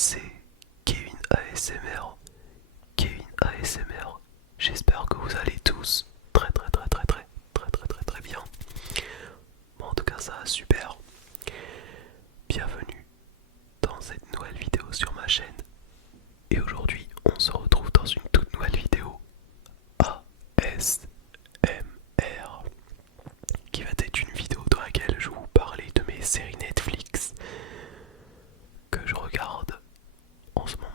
c'est Kevin ASMR. Kevin ASMR. J'espère que vous allez tous très bien. Bon, en tout cas, ça va super. Bienvenue dans cette nouvelle vidéo sur ma chaîne. Et aujourd'hui, on se retrouve dans une toute nouvelle vidéo ASMR, qui va être une vidéo dans laquelle je vais vous parler de mes séries Netflix que je regarde en ce moment.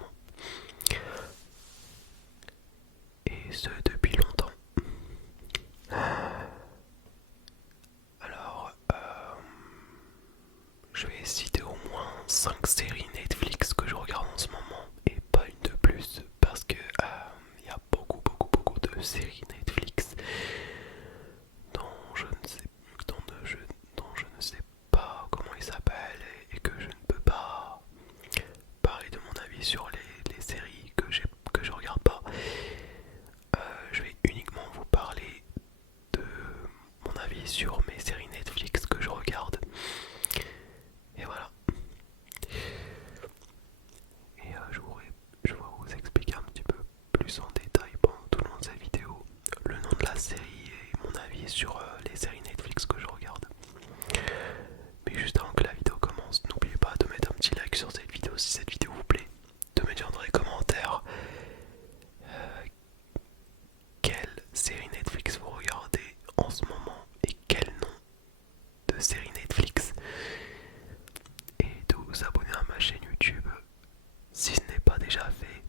Et ce depuis longtemps. Alors, je vais citer au moins 5 séries Netflix que je regarde en ce moment et pas une de plus parce que il y a beaucoup de séries Netflix dont je ne sais, dont je ne sais pas comment ils s'appellent et que je ne peux pas parler de mon avis sur les séries que je regarde pas. Je vais uniquement vous parler de mon avis sur mes séries Netflix que je regarde. Et voilà. Et je vais vous expliquer un petit peu plus en détail pendant tout le long de cette vidéo le nom de la série et mon avis sur les séries Netflix que je regarde. Mais juste avant que la vidéo commence, n'oubliez pas de mettre un petit like sur cette vidéo si cette vidéo vous plaît, de me dire dans les commentaires quelle série Netflix vous regardez en ce moment et quel nom de série Netflix, et de vous abonner à ma chaîne YouTube si ce n'est pas déjà fait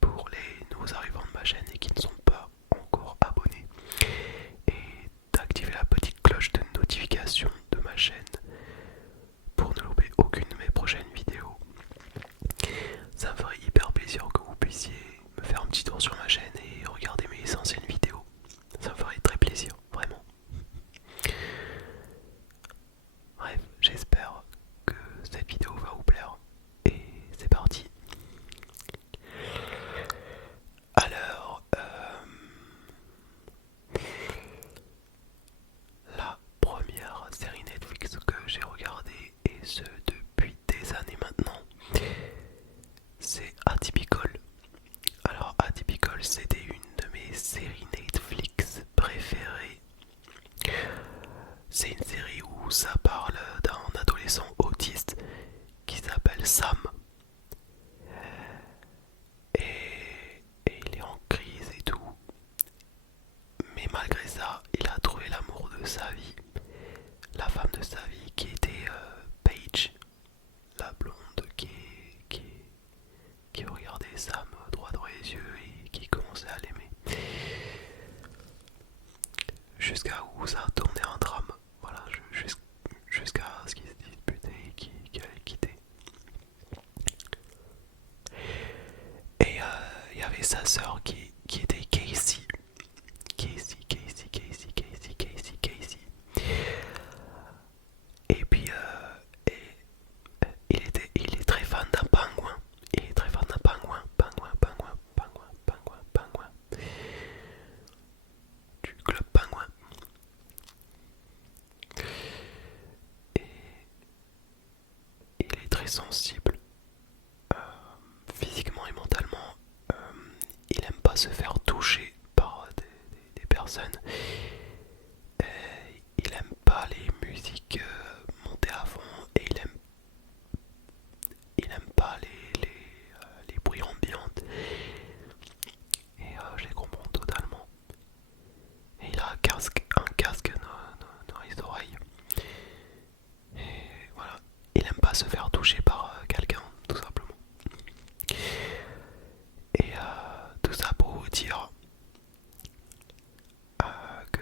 pour les nouveaux arrivants de ma chaîne et qui ne sont pas encore abonnés, et d'activer la petite cloche de notification de ma chaîne pour ne louper aucune de mes prochaines vidéos. Ça me ferait hyper plaisir que vous puissiez me faire un petit tour sur ma chaîne et regarder mes anciennes vidéos. Ça me ferait très plaisir, vraiment. Bref, j'espère que cette vidéo va vous plaire. Et c'est parti. Alors, la première série Netflix que j'ai regardée, et ce depuis des années maintenant, c'est Atypical. Alors Atypical, c'était une de mes séries Netflix préférées. C'est une série où ça parle d'un adolescent autiste qui s'appelle Sam. Et il est en crise et tout. Mais malgré ça, il a trouvé l'amour de sa vie. La femme de sa vie qui était Paige, la blonde qui regardait Sam droit dans les yeux et qui commençait à l'aimer. Jusqu'à où ça a tourné un drame. Voilà, jusqu'à ce qu'ils se disputaient et qu'ils allaient quitter. Et il y avait sa sœur qui était Casey. Casey. Et puis il est très fan d'un pingouin. Il est très fan d'un pingouin. Du club pingouin. Et il est très sensible, euh, physiquement et mentalement. Il aime pas se faire toucher par des personnes. Euh, il aime pas les musiques montées à fond et il aime pas les bruits ambiants. Et je les comprends totalement. Et il a un casque dans les oreilles. Et voilà, il aime pas se faire toucher par quelqu'un, tout simplement. Et tout ça pour vous dire que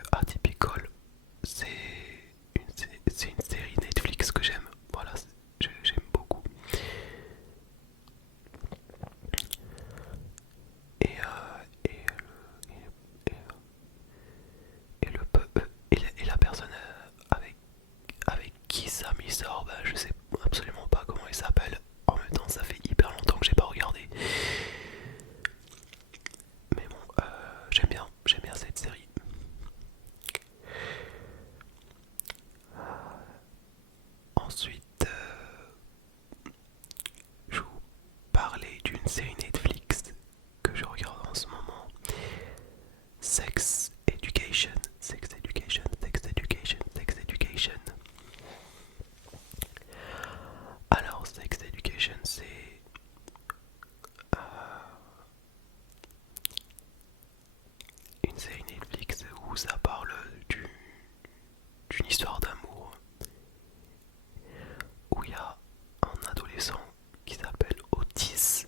adolescent qui s'appelle Otis.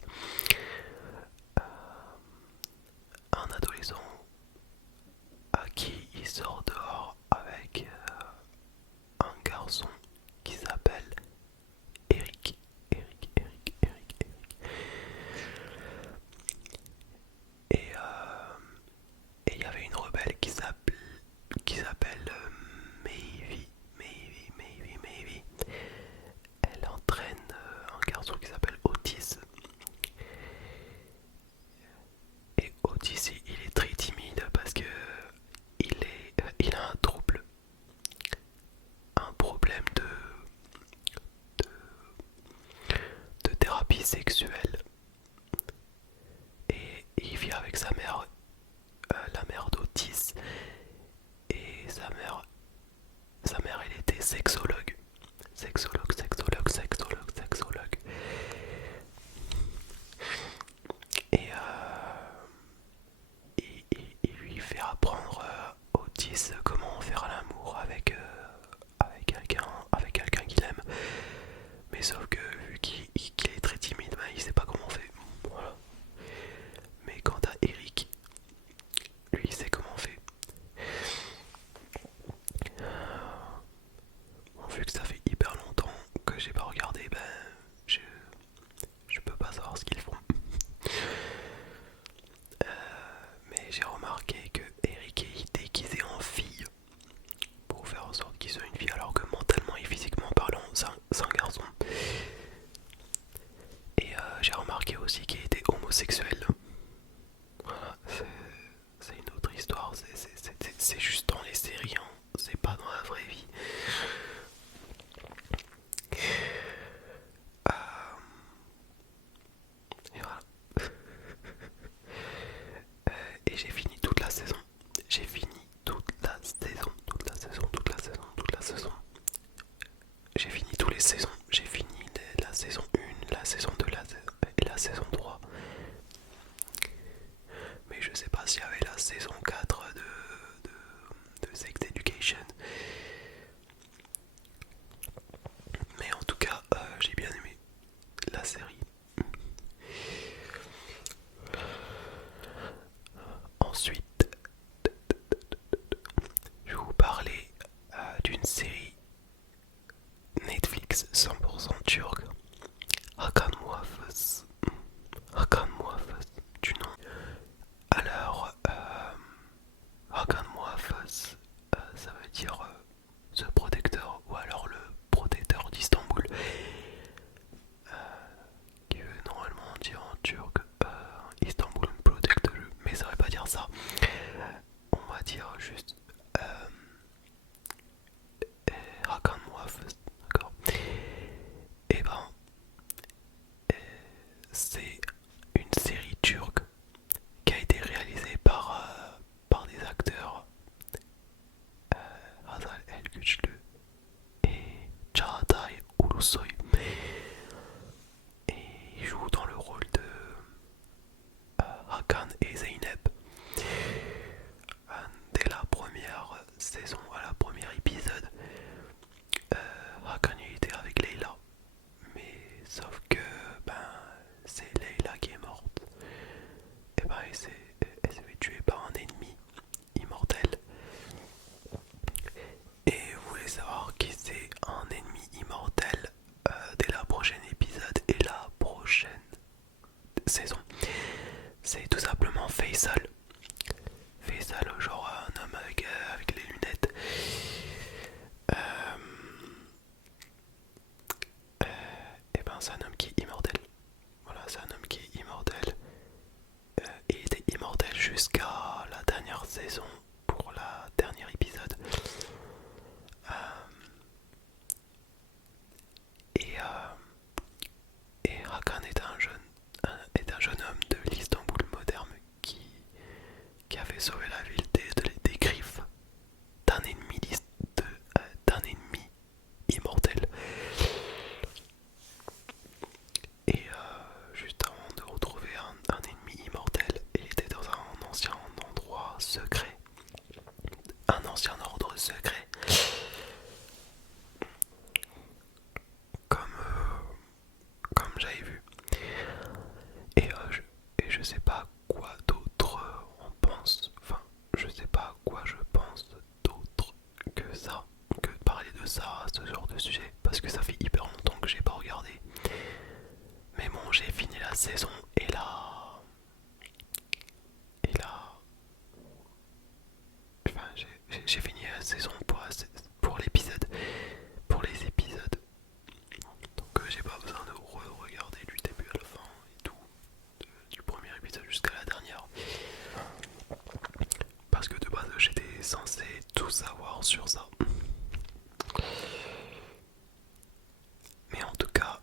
Un adolescent à qui il sort dehors avec un garçon qui s'appelle Eric. Et il y avait une rebelle qui s'appelle Maevie. Elle entraîne un garçon qui s'appelle Otis. Et Otis, il est très timide parce que il a un problème de thérapie sexuelle. Et il vit avec sa mère, la mère d'Otis. Et sa mère, elle était sexologue. Sexologue. Et il lui fait apprendre Otis comment faire l'amour avec quelqu'un qu'il aime. Mais sauf que vu qu'il est très timide, bah, il sait pas comment on fait. Voilà. Mais quant à Eric, lui il sait comment on fait. Bon, vu que ça fait hyper longtemps que j'ai pas regardé, ben je peux pas savoir ce qu'ils font. Mais j'ai remarqué que Eric est déguisé en fille pour faire en sorte qu'il soit une fille alors que mentalement et physiquement parlant c'est un garçon. Et j'ai remarqué aussi qu'il était homosexuel. Voilà, c'est une autre histoire, c'est juste dans les séries, hein. C'est pas dans la vraie vie. Et voilà. Et j'ai fini toute la saison. J'ai fini toute la saison. J'ai fini toutes les saisons. J'ai fini la saison 1, la saison 2 et la saison 3. Mais je sais pas s'il y avait la saison 4 de Sex Education. Mais en tout cas, j'ai bien aimé la série. Ensuite, je vais vous parler d'une série Netflix 100% turque. Hakan Muhafız. Hakan Muhafız du nom. Alors, Hakan Muhafız, ça veut dire ce protecteur ou alors le protecteur d'Istanbul, qui veut normalement dire en turc Istanbul Protector, mais ça veut pas dire ça. On va dire juste Hakan Muhafız, d'accord. Et ben, c'est une série turque qui a été réalisée par des acteurs Hazal El-Güçlü et Çağatay Ulusoy. Et il joue dans le rôle de Hakan et Zeynep. Dès la première saison, à la première épisode, Hakan il était avec Leila. Mais sauf que c'est Leila qui est morte. Et elle s'est fait tuer par un ennemi immortel. Et vous voulez savoir qui c'est un ennemi immortel dès la prochaine épisode et la prochaine saison? C'est tout simplement Faisal. Faisal, genre un homme avec les lunettes. Et ben c'est un homme qui est immortel. Voilà, c'est un homme qui est immortel. Il était immortel jusqu'à la dernière saison pour la dernière épisode. Et, Hakan est un jeune homme de l'Istanbul moderne qui avait sauvé la ville des griffes d'un ennemi immortel. Et juste avant de retrouver un ennemi immortel, il était dans un ancien endroit secret bon, j'ai fini la saison et là, enfin, j'ai fini la saison pour l'épisode, pour les épisodes. Donc j'ai pas besoin de regarder du début à la fin et tout, du premier épisode jusqu'à la dernière. Parce que de base j'étais censé tout savoir sur ça. Mais en tout cas,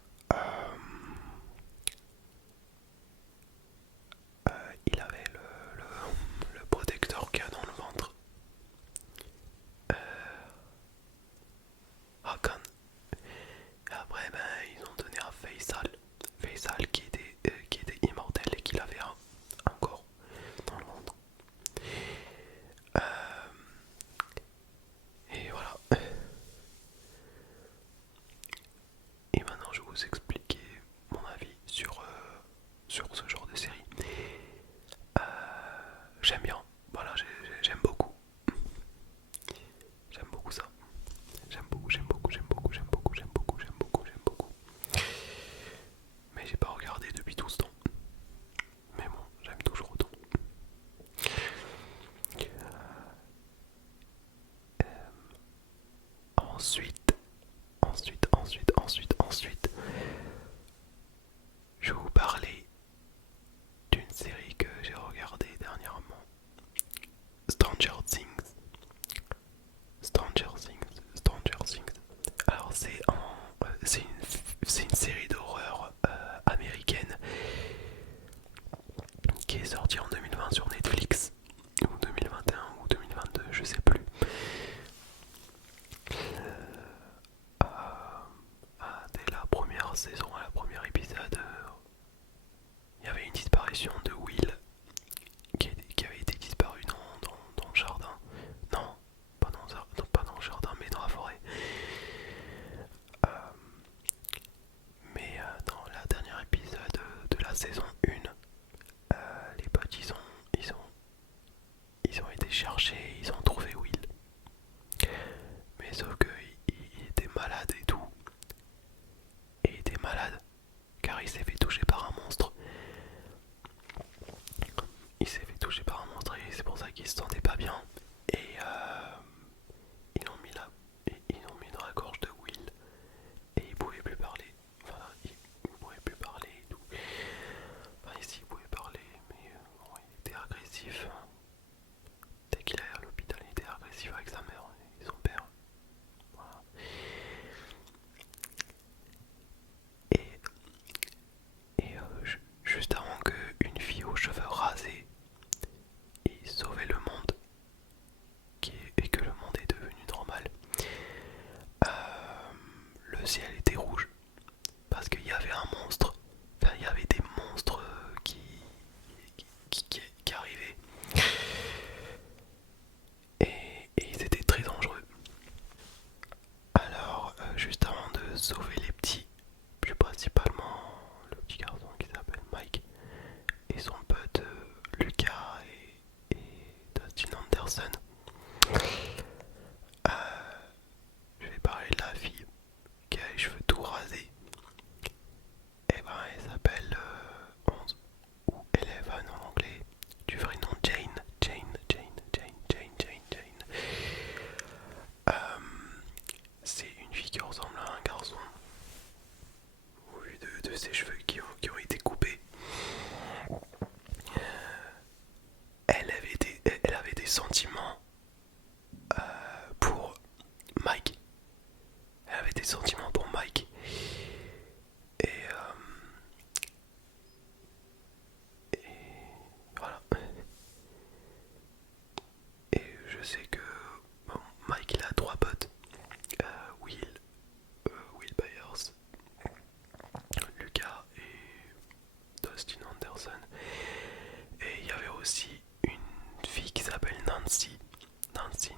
il avait le protecteur qu'il y a dans le ventre. Hakan. Et après, ben, ils ont donné à Faisal. Faisal qui était immortel et qui avait un corps dans le ventre. Et voilà. Et maintenant, je vais vous expliquer mon avis sur ce genre de série. Euh, J'aime bien. Voilà, j'aime beaucoup. J'aime beaucoup ça. J'aime beaucoup, j'aime beaucoup, j'aime beaucoup, j'aime beaucoup, j'aime beaucoup, j'aime beaucoup, j'aime beaucoup. Mais j'ai pas regardé depuis tout ce temps. Mais bon, j'aime toujours autant. Ensuite, ensuite, je vais vous parler d'une série que j'ai regardée dernièrement. Stranger Things. Stranger Things. Stranger Things. Alors c'est une série d'horreur américaine qui est sortie en 2020 sur Netflix. Ou 2021 ou 2022, je sais plus. Dès la première saison, à la première épisode, il y avait une disparition de Will qui avait été disparu dans le jardin. Non, pas dans le jardin, mais dans la forêt. Euh, mais dans la dernière épisode de la saison 1, les potes ils ont été chercher, ils ont trouvé Will. Mais sauf qu'il était malade et tout. Et il était malade car il s'est fait toucher par un monstre. Il s'est fait toucher par un monstre et c'est pour ça qu'il se sentait pas bien. Et ils l'ont mis là, ils l'ont mis dans la gorge de Will et il pouvait plus parler. Enfin, il pouvait plus parler et tout. Enfin, ici il pouvait parler, mais bon, il était agressif. Dès qu'il allait à l'hôpital, il était agressif avec sa mère et son père. Voilà. Et, juste avant qu'une fille aux cheveux rasés et sauver le monde et que le monde est devenu normal, euh, le ciel était rouge parce qu'il y avait un monstre, enfin il y avait des monstres qui arrivaient et ils étaient très dangereux. Alors juste avant de sauver les petits, plus principalement le petit garçon qui s'appelle Mike et son pote Lucas et Dustin Anderson, je vais parler de la fille qui a les cheveux tout rasés. Et ben elle s'appelle 11 ou Eleven en anglais, du vrai nom Jane. Euh, c'est une fille qui ressemble à un garçon au vu de ses cheveux qui ont été coupés. Elle avait des sentiments pour Mike. Elle avait des sentiments pour Mike. Et, voilà. Et je sais que bon, Mike il a trois potes. Will, Will Byers, Lucas et Dustin Anderson. Et il y avait aussi une fille qui s'appelle Nancy. Nancy.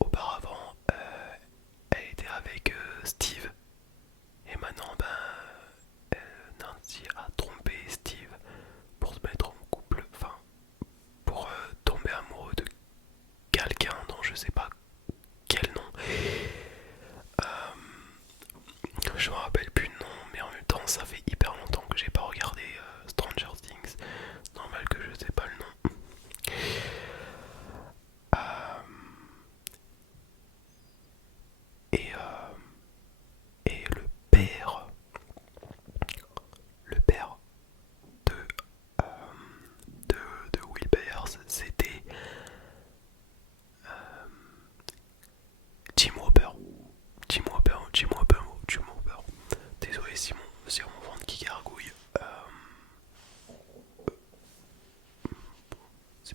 Auparavant, elle était avec Steve. Et maintenant, Nancy a trompé Steve pour se mettre en couple, enfin, pour tomber amoureux de quelqu'un dont je sais pas quel nom.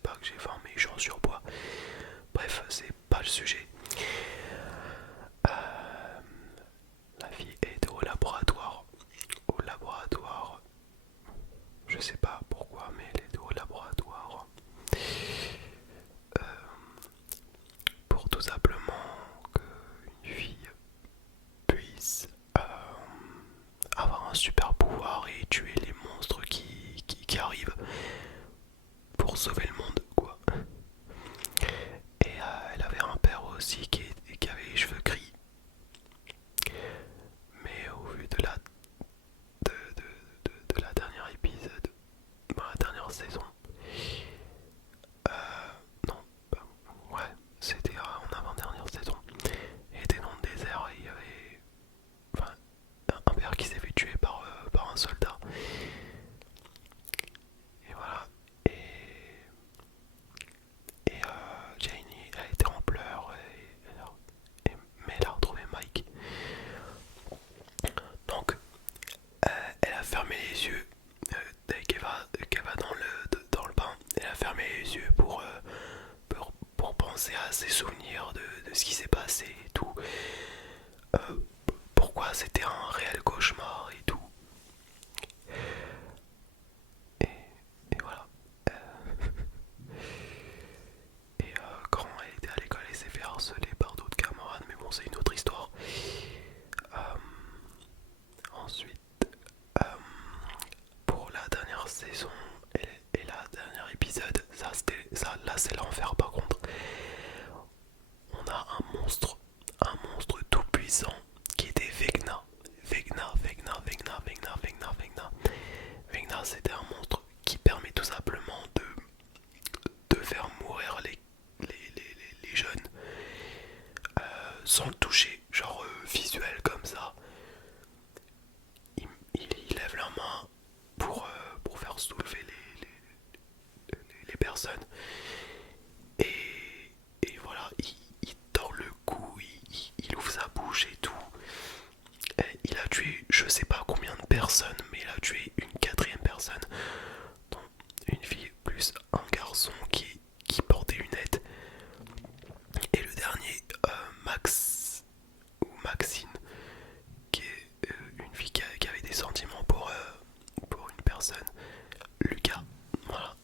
pas que j'ai faim, mais je suis en surpoids. Bref, c'est pas le sujet. La fille était au laboratoire. Au laboratoire, je sais pas pourquoi, mais elle était au laboratoire. Euh, pour tout simplement qu'une fille puisse avoir un super pouvoir et tuer les monstres qui arrivent pour sauver le monde, quoi. Et elle avait un père aussi qui avait les cheveux gris. Mais au vu de la dernière épisode, la dernière saison, non, bah, ouais, c'était en avant-dernière saison. Elle était dans le désert et il y avait enfin, un père qui s'est fait tuer par un soldat. Et voilà. Et Janie, elle était en pleurs, mais elle a retrouvé Mike. Donc, elle a fermé les yeux dès qu'elle va dans le bain. Elle a fermé les yeux pour penser à ses souvenirs de ce qui s'est passé et tout. Pourquoi c'était un réel cauchemar et tout. Et voilà. Et quand elle était à l'école, elle s'est fait harceler par d'autres camarades, mais bon, c'est une autre histoire. Ensuite, euh, pour la dernière saison et la dernière épisode, là c'est l'enfer par contre. On a un monstre tout puissant qui était Vecna. Vecna, c'était un monstre qui permet tout simplement de faire mourir les jeunes sans le toucher, genre visuel comme ça. Il lève la main pour faire soulever les personnes. Et voilà, il tord le cou, il ouvre sa bouche et tout. Et il a tué je sais pas combien de personnes, mais il a tué une quatrième personne, dont une fille plus un garçon qui porte des lunettes. Et le dernier, Max ou Maxine, qui est une fille qui avait des sentiments pour une personne, Lucas. Voilà.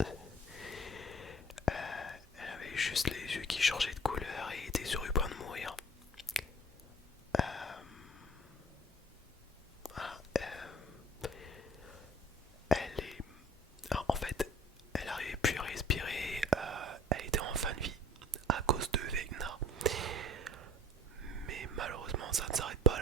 Elle avait juste les yeux qui changeaient de couleur et était sur le point de mourir. Voilà. Elle est. Alors, en fait, elle n'arrivait plus à respirer. Elle était en fin de vie à cause de Vecna. Mais malheureusement, ça ne s'arrête pas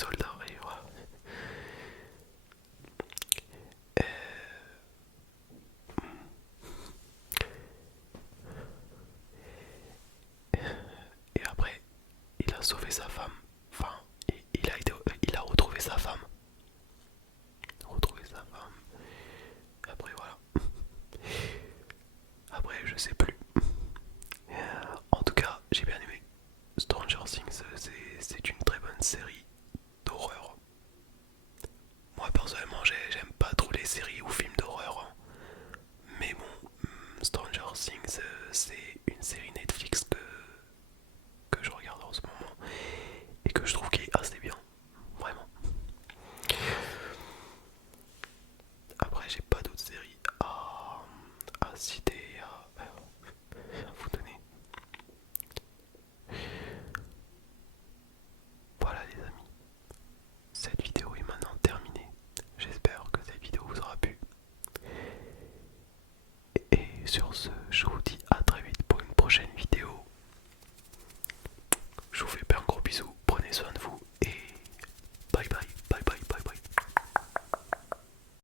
soldats, et voilà. Et après, il a sauvé sa femme. Enfin, il a retrouvé sa femme. Retrouvé sa femme. Après, voilà. Après, je sais plus. En tout cas, j'ai bien aimé. Stranger Things, c'est une très bonne série d'horreur. Moi, personnellement, j'aime pas trop les séries ou films d'horreur, hein. Mais bon, Stranger Things, c'est une série Netflix que je regarde en ce moment et que je trouve qui est assez bien, vraiment. Après, j'ai pas d'autres séries à citer, à vous donner. Voilà les amis, cette vidéo est maintenant terminée. J'espère que cette vidéo vous aura plu. Et sur ce, je vous dis à très vite pour une prochaine vidéo. Je vous fais plein de gros bisous, prenez soin de vous